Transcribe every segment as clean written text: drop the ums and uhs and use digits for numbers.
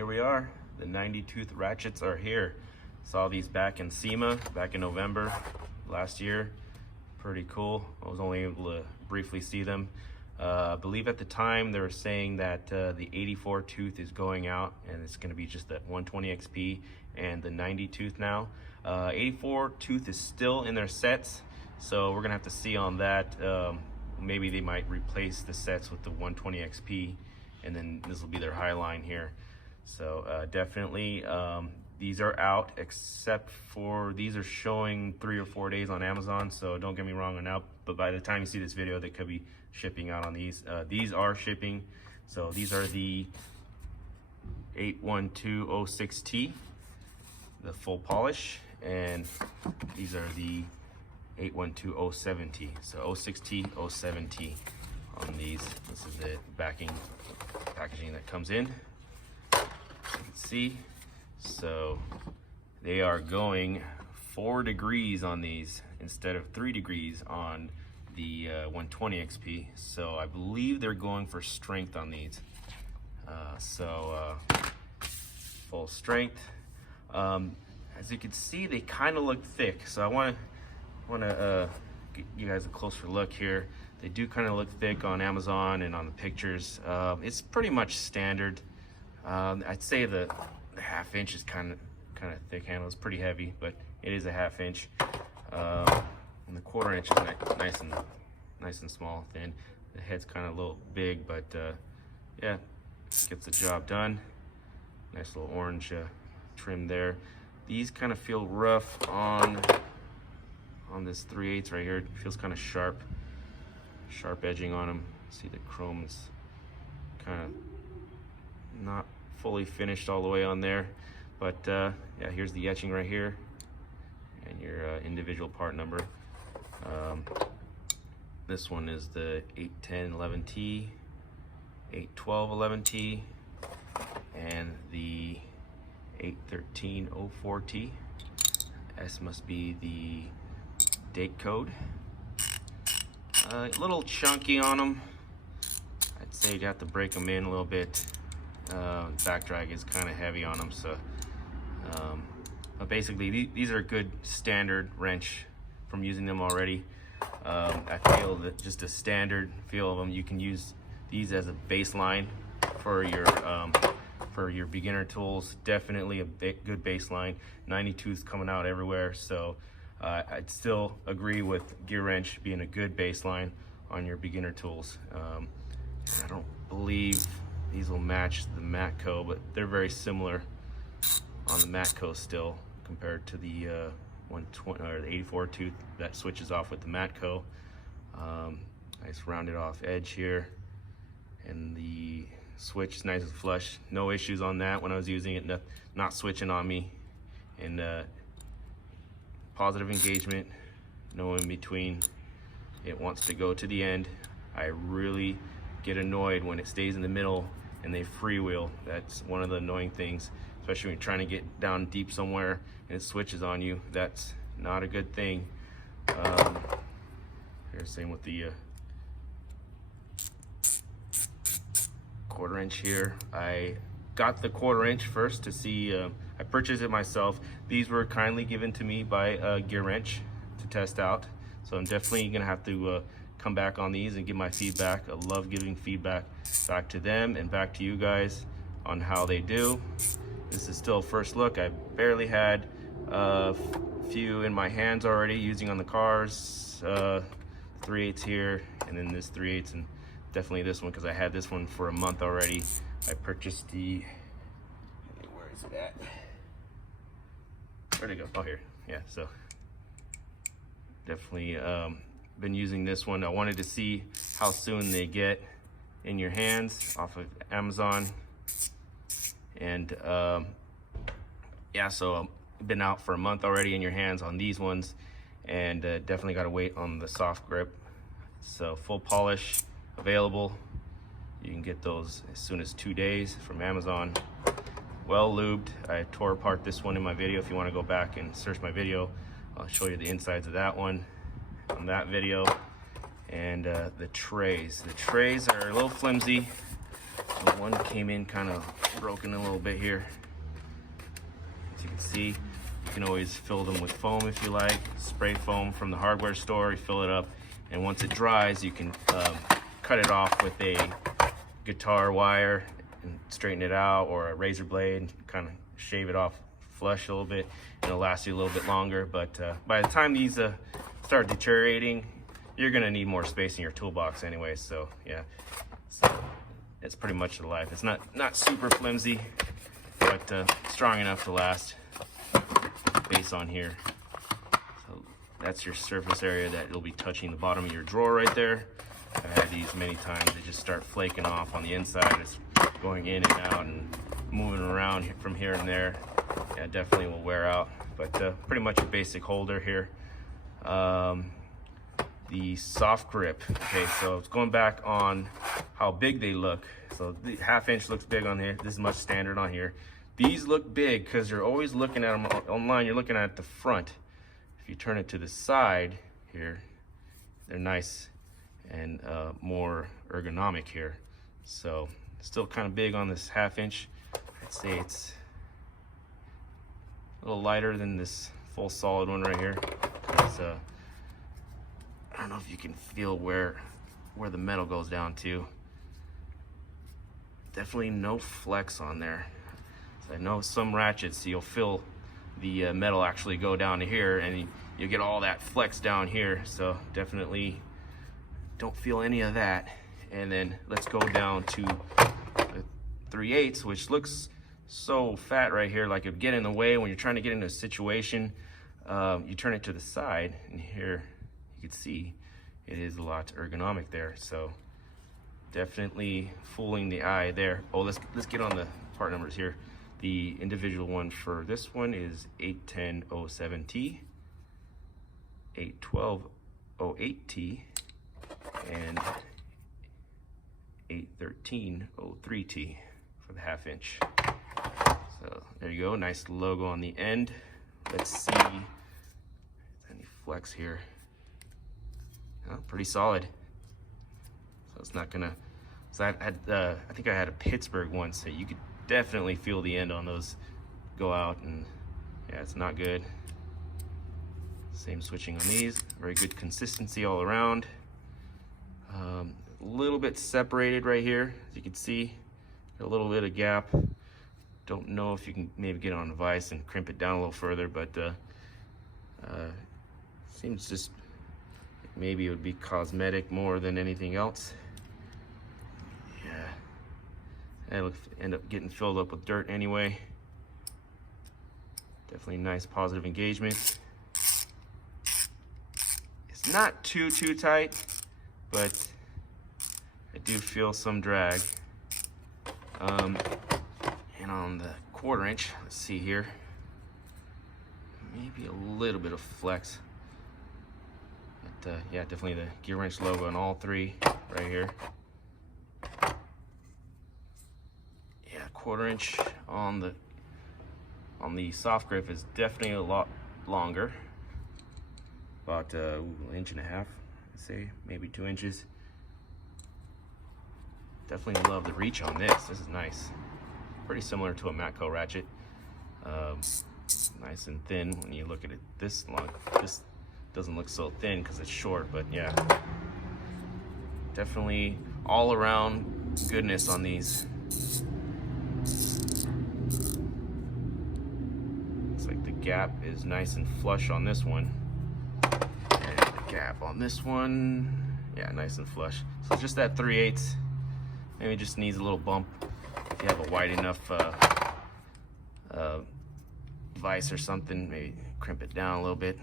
here we are. The 90 tooth ratchets are here. Saw these back in SEMA back in November last year. Pretty cool. I was only able to briefly see them. I believe at the time they were saying that the 84 tooth is going out and it's going to be just that 120 XP and the 90 tooth now. 84 tooth is still in their sets, so we're gonna have to see on that. Maybe they might replace the sets with the 120 XP, and then this will be their high line here. So definitely these are out, except for these are showing 3 or 4 days on Amazon, so don't get me wrong on out, but by the time you see this video they could be shipping out on these. These are shipping. So these are the 81206T, the full polish, and these are the 81207T, so 06T, 07T on these. This is the packaging that comes in. You can see, so they are going 4 degrees on these instead of 3 degrees on the 120 XP. So I believe they're going for strength on these. Full strength. As you can see, they kind of look thick, so I want to get you guys a closer look here. They do kind of look thick on Amazon and on the pictures. It's pretty much standard. I'd say the ½ inch is kind of thick handle. It's pretty heavy, but it is a ½ inch. And the 1/4 inch is nice and small, thin. The head's kind of a little big, but yeah, gets the job done. Nice little orange trim there. These kind of feel rough on this 3/8 right here. It feels kind of sharp edging on them. See, the chrome is kind of not fully finished all the way on there, but yeah, here's the etching right here and your individual part number. This one is the 81011T, 81211T, and the 81304T. S must be the date code. A little chunky on them. I'd say you have to break them in a little bit. Back drag is kind of heavy on them, so but basically these are good standard wrench from using them already. I feel that just a standard feel of them, you can use these as a baseline for your beginner tools. Definitely a good baseline. 90 tooth coming out everywhere, so I'd still agree with Gearwrench being a good baseline on your beginner tools. I don't believe these will match the Matco, but they're very similar on the Matco still compared to the 120 or the 84 tooth that switches off with the Matco. Nice rounded off edge here, and the switch is nice and flush. No issues on that when I was using it. Not switching on me, and positive engagement, no in between. It wants to go to the end. I really get annoyed when it stays in the middle and they freewheel. That's one of the annoying things, especially when you're trying to get down deep somewhere and it switches on you. That's not a good thing. Here's same with the 1/4 inch here. I got the 1/4 inch first to see. I purchased it myself. These were kindly given to me by Gearwrench to test out, so I'm definitely gonna have to come back on these and give my feedback. I love giving feedback back to them and back to you guys on how they do. This is still a first look. I barely had a few in my hands already using on the cars. 3/8 here, and then this 3/8, and definitely this one because I had this one for a month already. I purchased the, where is it at? Where'd it go? Oh, here. Yeah, so definitely been using this one. I wanted to see how soon they get in your hands off of Amazon, and yeah, so I've been out for a month already in your hands on these ones, and definitely got to wait on the soft grip. So full polish available. You can get those as soon as 2 days from Amazon. Well lubed. I tore apart this one in my video. If you want to go back and search my video, I'll show you the insides of that one on that video. And the trays are a little flimsy. The one came in kind of broken a little bit here. As you can see, you can always fill them with foam if you like. Spray foam from the hardware store, you fill it up, and once it dries, you can cut it off with a guitar wire and straighten it out, or a razor blade, kind of shave it off flush a little bit, and it'll last you a little bit longer. But by the time these start deteriorating, you're gonna need more space in your toolbox anyway. So yeah, so it's pretty much the life. It's not super flimsy, but strong enough to last. Base on here, so that's your surface area that it'll be touching the bottom of your drawer right there. I've had these many times. They just start flaking off on the inside. It's going in and out and moving around from here and there. Yeah, definitely will wear out, but pretty much a basic holder here. The soft grip. Okay, so it's going back on how big they look. So the 1/2 inch looks big on here. This is much standard on here. These look big because you're always looking at them online. You're looking at the front. If you turn it to the side here, they're nice and more ergonomic here. So still kind of big on this 1/2 inch. I'd say it's a little lighter than this full solid one right here. I don't know if you can feel where the metal goes down to. Definitely no flex on there. So I know some ratchets you'll feel the metal actually go down to here, and you get all that flex down here. So definitely don't feel any of that. And then let's go down to the 3/8, which looks so fat right here, like it would get in the way when you're trying to get into a situation. You turn it to the side, and here you can see it is a lot ergonomic there. So definitely fooling the eye there. Oh, let's get on the part numbers here. The individual one for this one is 81007T, 81208T, and 81303T for the 1/2 inch. So there you go, nice logo on the end. Let's see if there's any flex here. Oh, pretty solid. So it's not gonna. So I think I had a Pittsburgh one, so you could definitely feel the end on those go out, and yeah, it's not good. Same switching on these. Very good consistency all around. A little bit separated right here, as you can see. A little bit of gap. Don't know if you can maybe get on a vise and crimp it down a little further, but seems just maybe it would be cosmetic more than anything else. Yeah, it'll end up getting filled up with dirt anyway. Definitely nice positive engagement. It's not too tight, but I do feel some drag. And on the 1/4 inch, let's see here, maybe a little bit of flex. But yeah, definitely the Gearwrench logo on all three right here. Yeah, 1/4 inch on the soft grip is definitely a lot longer. About 1.5 inches, I'd say, maybe 2 inches. Definitely love the reach on this. This is nice. Pretty similar to a Matco ratchet. Nice and thin when you look at it this long. This doesn't look so thin because it's short, but yeah. Definitely all around goodness on these. Looks like the gap is nice and flush on this one. And the gap on this one, yeah, nice and flush. So just that 3/8. Maybe just needs a little bump. If you have a wide enough vise or something, maybe crimp it down a little bit.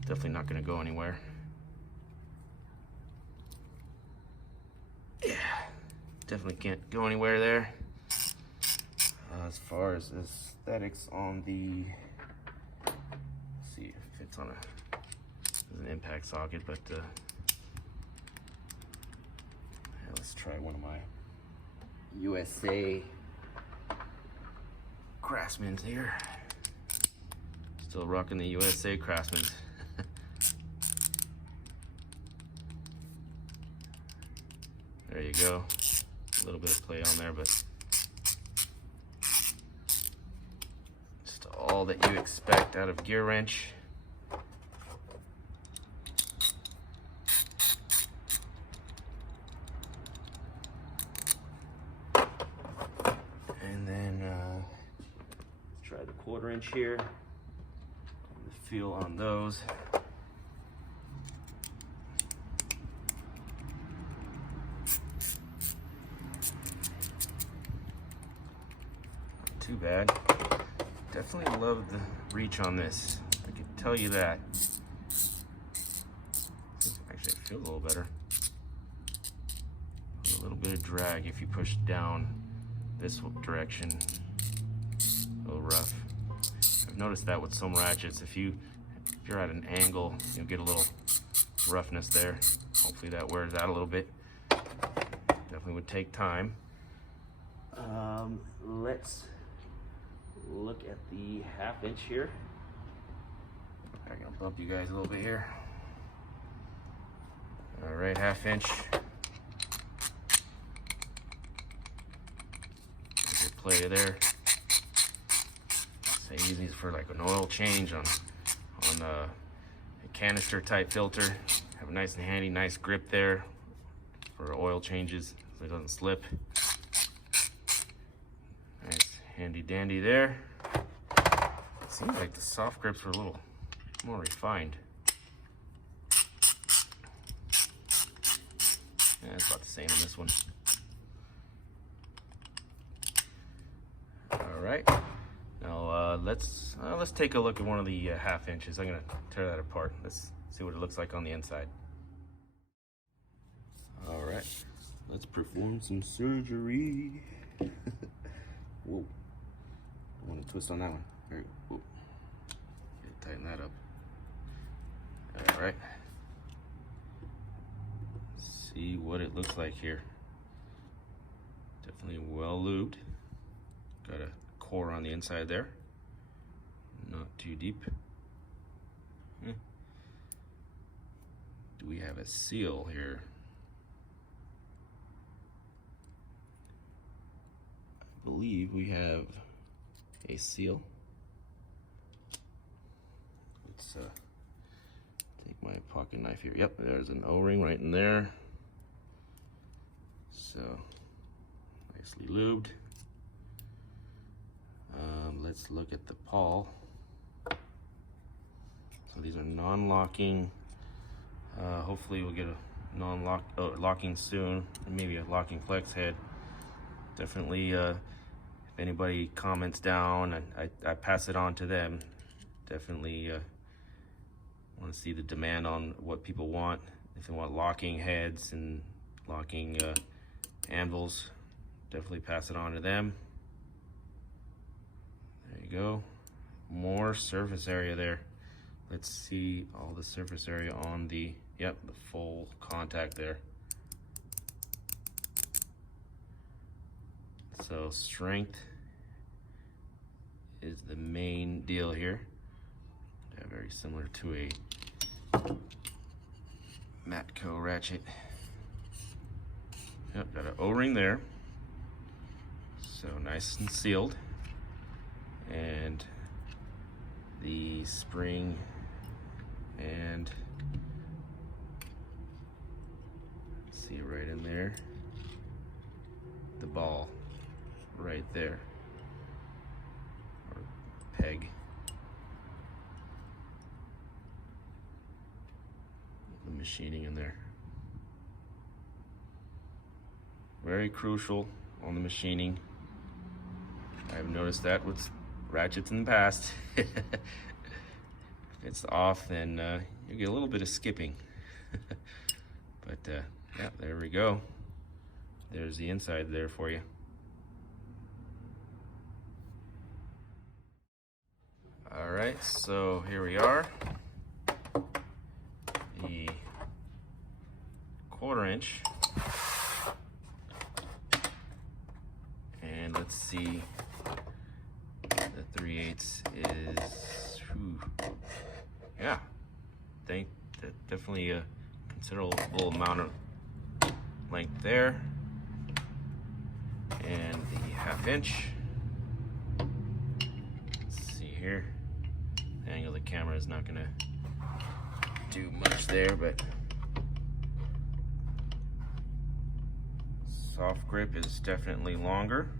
Definitely not gonna go anywhere. Yeah, definitely can't go anywhere there. As far as aesthetics on the, let's see if it's on an impact socket, but yeah, let's try one of my USA Craftsman's here. Still rocking the USA Craftsman's. There you go. a little bit of play on there, but just all that you expect out of Gearwrench. And then let's try the 1/4 inch here. The feel on those. Too bad. Definitely love the reach on this. I can tell you that. Actually, it feels a little better. A little bit of drag if you push down this direction. A little rough. I've noticed that with some ratchets. If you're at an angle, you'll get a little roughness there. Hopefully that wears out a little bit. Definitely would take time. Let's look at the 1/2 inch here. I'm gonna bump you guys a little bit here. All right, 1/2 inch. Good play there. Say use these for like an oil change on a canister type filter. Have a nice and handy, nice grip there for oil changes so it doesn't slip. Nice handy dandy there. It seems like the soft grips are a little more refined. Yeah, it's about the same on this one. All right. Now let's take a look at one of the 1/2 inches. I'm gonna tear that apart. Let's see what it looks like on the inside. All right, let's perform some surgery. Whoa, I want to twist on that one. There, whoa. Tighten that up. All right. See what it looks like here. Definitely well lubed. Got a core on the inside there. Not too deep. Do we have a seal here? I believe we have a seal. Let's take my pocket knife here. Yep, there's an O-ring right in there. So nicely lubed. Let's look at the pawl. So these are non-locking. Hopefully we'll get a locking soon, and maybe a locking flex head. Definitely, if anybody comments down, I pass it on to them. Definitely want to see the demand on what people want. If they want locking heads and locking anvils, definitely pass it on to them. There you go. More surface area there. Let's see all the surface area on the, yep, the full contact there. So strength is the main deal here. Yeah, very similar to a Matco ratchet. Yep, got an O-ring there. So nice and sealed. And the spring and see right in there, the ball right there, or peg. The machining in there. Very crucial on the machining. I've noticed that with ratchets in the past. If it's off, then you get a little bit of skipping. But yeah, there we go. There's the inside there for you. All right, so here we are. The 1/4 inch. And let's see, the 3/8 is, whew, yeah, I think that definitely a considerable amount of length there. and the 1/2 inch. Let's see here. The angle of the camera is not gonna do much there, but soft grip is definitely longer.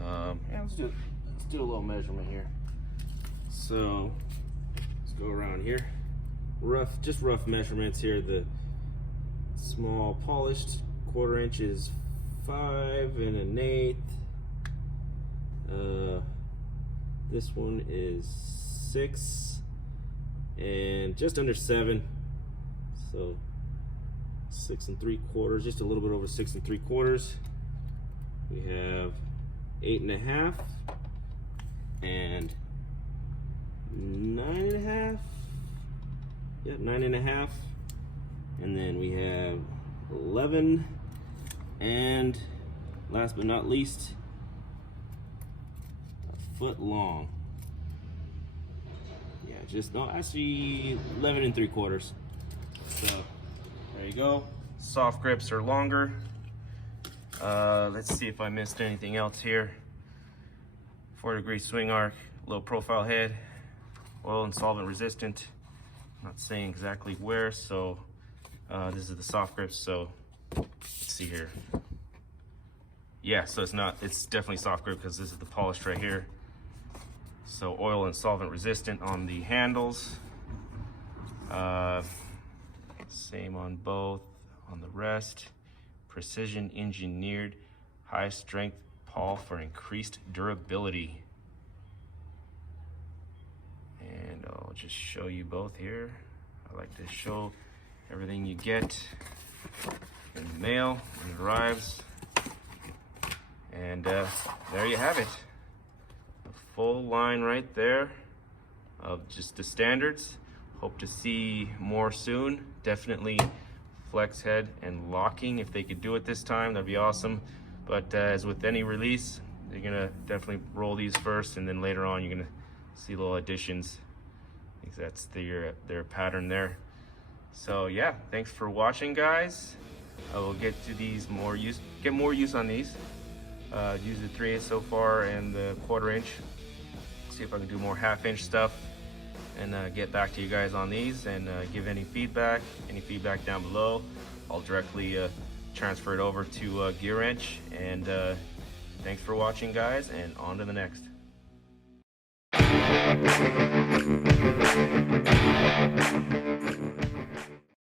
Yeah, let's do a little measurement here. So let's go around here. Just rough measurements here. The small polished 1/4 inch is 5 1/8. This one is 6 and just under 7. So 6 3/4, just a little bit over 6 3/4. We have 8 1/2 and 9 1/2. Yeah, 9 1/2. And then we have 11, and last but not least, a foot long. Yeah, actually 11 3/4. So there you go. Soft grips are longer. Let's see if I missed anything else here. 4-degree swing arc, low profile head, oil and solvent resistant. Not saying exactly where, so this is the soft grips. So let's see here. Yeah, so it's definitely soft grip because this is the polished right here. So oil and solvent resistant on the handles. Same on both. On the rest, precision engineered, high strength pawl for increased durability. And I'll just show you both here. I like to show everything you get in the mail when it arrives. And there you have it. A full line right there of just the standards. Hope to see more soon. Definitely flex head and locking. If they could do it this time, that'd be awesome. But as with any release, you're gonna definitely roll these first, and then later on you're gonna see little additions. I think that's their pattern there. So yeah, thanks for watching, guys. I will get to these get more use on these. Use the 3/8 so far and the 1/4 inch. See if I can do more 1/2 inch stuff, and get back to you guys on these, and give any feedback down below. I'll directly transfer it over to Gearwrench. And thanks for watching, guys, and on to the next.